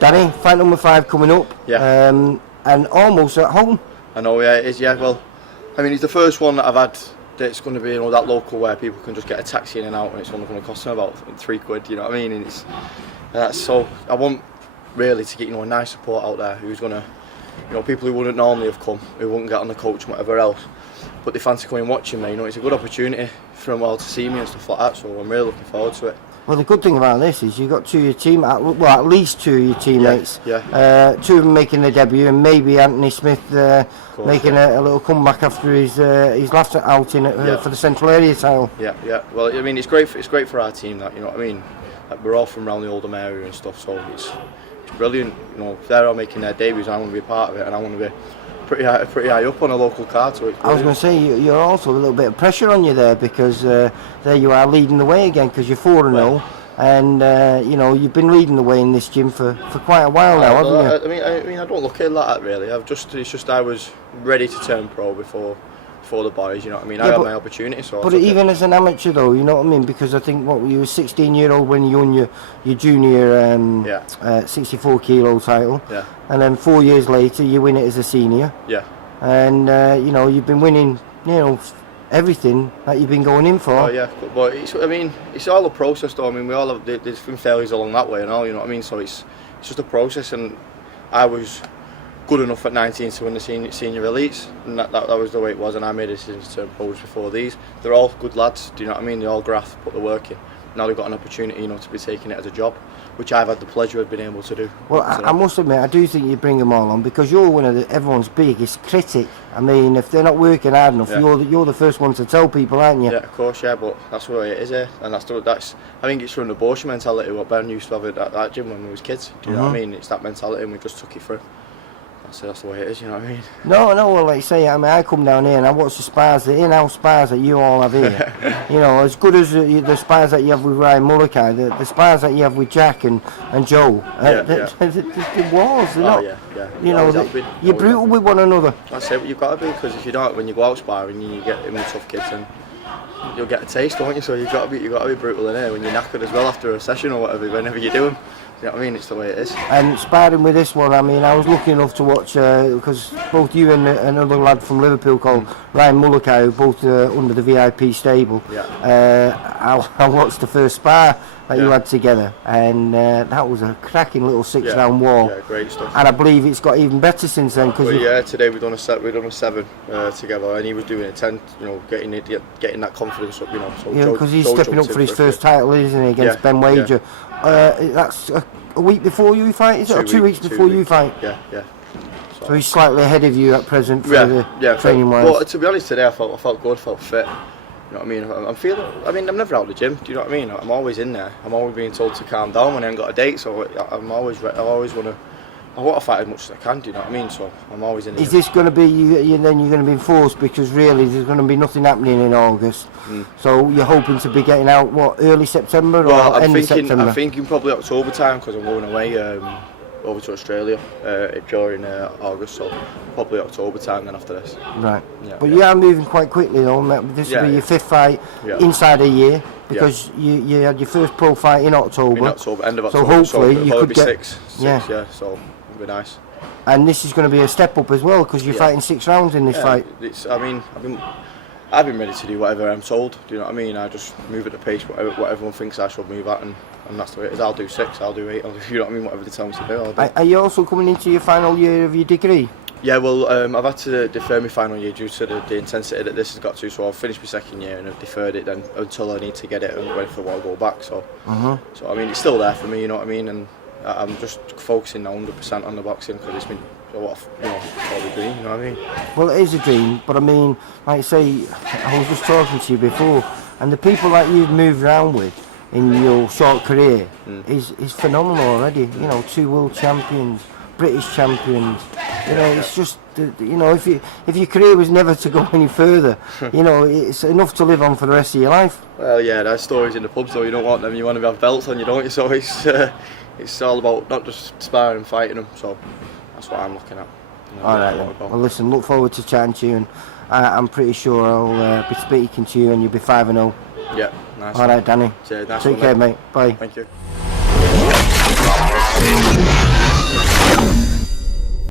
Danny, fight number 5 coming up, and almost at home. I know, yeah, it is, yeah. Well, I mean, it's the first one that I've had that's going to be, you know, that local where people can just get a taxi in and out, and it's only going to cost them about £3, you know what I mean? And that's so. I want really to get, you know, a nice support out there who's going to, you know, people who wouldn't normally have come, who wouldn't get on the coach and whatever else, but they fancy coming and watching me. You know, it's a good opportunity for them all to see me and stuff like that. So I'm really looking forward to it. Well, the good thing about this is you've got 2 of your team, well, at least 2 of your teammates. 2 of them making their debut, and maybe Anthony Smith making a little comeback after his last outing for the Central Area title. Yeah. Well, I mean, it's great for our team, that, you know what I mean. Like, we're all from around the Oldham area and stuff, so it's brilliant. You know, if they're all making their debuts, I want to be a part of it, and I want to be pretty high up on a local card. So I was going to say, you're also a little bit of pressure on you there, because there you are leading the way again, because you're 4-0, and you know, you've been leading the way in this gym for quite a while now, haven't you? I mean, I don't look at it like that really. It's just I was ready to turn pro before the boys, you know what I mean. I had my opportunity. So but even as an amateur though, you know what I mean, because I think you were 16-year-old when you won your junior 64 kilo title, and then 4 years later you win it as a senior, and you know, you've been winning, you know, everything that you've been going in for. Oh yeah, but it's all a process though. I mean, we all have, there's been failures along that way and all, you know what I mean. So it's just a process, and I was good enough at 19 to win the senior elites, and that was the way it was, and I made a decision to turn pros before these. They're all good lads, do you know what I mean? They all graft, put the work in. Now they've got an opportunity, you know, to be taking it as a job, which I've had the pleasure of being able to do. Well, I must admit, I do think you bring them all on, because you're one of everyone's biggest critic. I mean, if they're not working hard enough, you're the first one to tell people, aren't you? Yeah, of course, yeah, but that's the way it is, and that's I think it's from the abortion mentality what Ben used to have at that gym when we was kids. Do you know what I mean? It's that mentality, and we just took it through. That's the way it is, you know what I mean? No, well, like you say, I mean, I come down here and I watch the spars, the in-house spars that you all have here. You know, as good as the spars that you have with Ryan Mullikai, the spars that you have with Jack and Joe, the walls, they're not, you know, you're brutal with one another. That's it, you've got to be, because if you don't, when you go out sparring, you get in with tough kids, and you'll get a taste, don't you? So you've got to be brutal in here when you're knackered as well after a session or whatever, whenever you do them. You know what I mean? It's the way it is. And sparring with this one, I mean, I was lucky enough to watch, because both you and another lad from Liverpool called Ryan Mullikai, who both under the VIP stable, I watched the first spar that you had together, and that was a cracking little 6-round war. Yeah, great stuff. And I believe it's got even better since then. Today we've done a 7 together, and he was doing a 10. You know, getting that confidence up. You know, so because he's stepping up for his first title, isn't he, against Ben Wager? That's a week before you fight, is it? Or 2 weeks before you fight? Yeah. So he's slightly ahead of you at present for the training wise. Well, to be honest, today I felt good, felt fit. You know what I mean? I'm never out of the gym. Do you know what I mean? I'm always in there. I'm always being told to calm down when I ain't got a date. So I want to fight as much as I can. Do you know what I mean? So I'm always in. Is this going to be then you're going to be enforced, because really there's going to be nothing happening in August. So you're hoping to be getting out early September or end of September? I'm thinking probably October time, because I'm going away over to Australia during August, so probably October time then after this. Right. But you are moving quite quickly though. This will be your 5th fight inside a year, because you had your first pro fight in October. End of October. So hopefully you could get 6. So it'll be nice. And this is going to be a step up as well, because you're fighting 6 rounds in this fight. I've been ready to do whatever I'm told. Do you know what I mean? I just move at the pace what everyone thinks I should move at, and that's the way it is. I'll do 6, I'll do 8, you know what I mean? Whatever they tell me to do, I'll do. Are you also coming into your final year of your degree? Yeah, well, I've had to defer my final year due to the intensity that this has got to. So I've finished my 2nd year and I've deferred it then until I need to get it and if I want to go back. So I mean, it's still there for me, you know what I mean? And I'm just focusing now 100% on the boxing, because it's been all the dream, you know what I mean? Well, it is a dream, but I mean, like I say, I was just talking to you before, and the people that you've moved around with in your short career is phenomenal already. You know, 2 world champions, British champions, You know, it's just, you know, if your career was never to go any further, you know, it's enough to live on for the rest of your life. Well, yeah, there's stories in the pub, so you don't want them. You want to have belts on you, don't you? So it's all about not just sparring and fighting them. So that's what I'm looking at. You know, all right then. Well, listen, look forward to chatting to you, and I'm pretty sure I'll be speaking to you, and you'll be 5-0. Yeah, nice. All right, Danny. Cheers, nice Take care, mate. Bye. Thank you.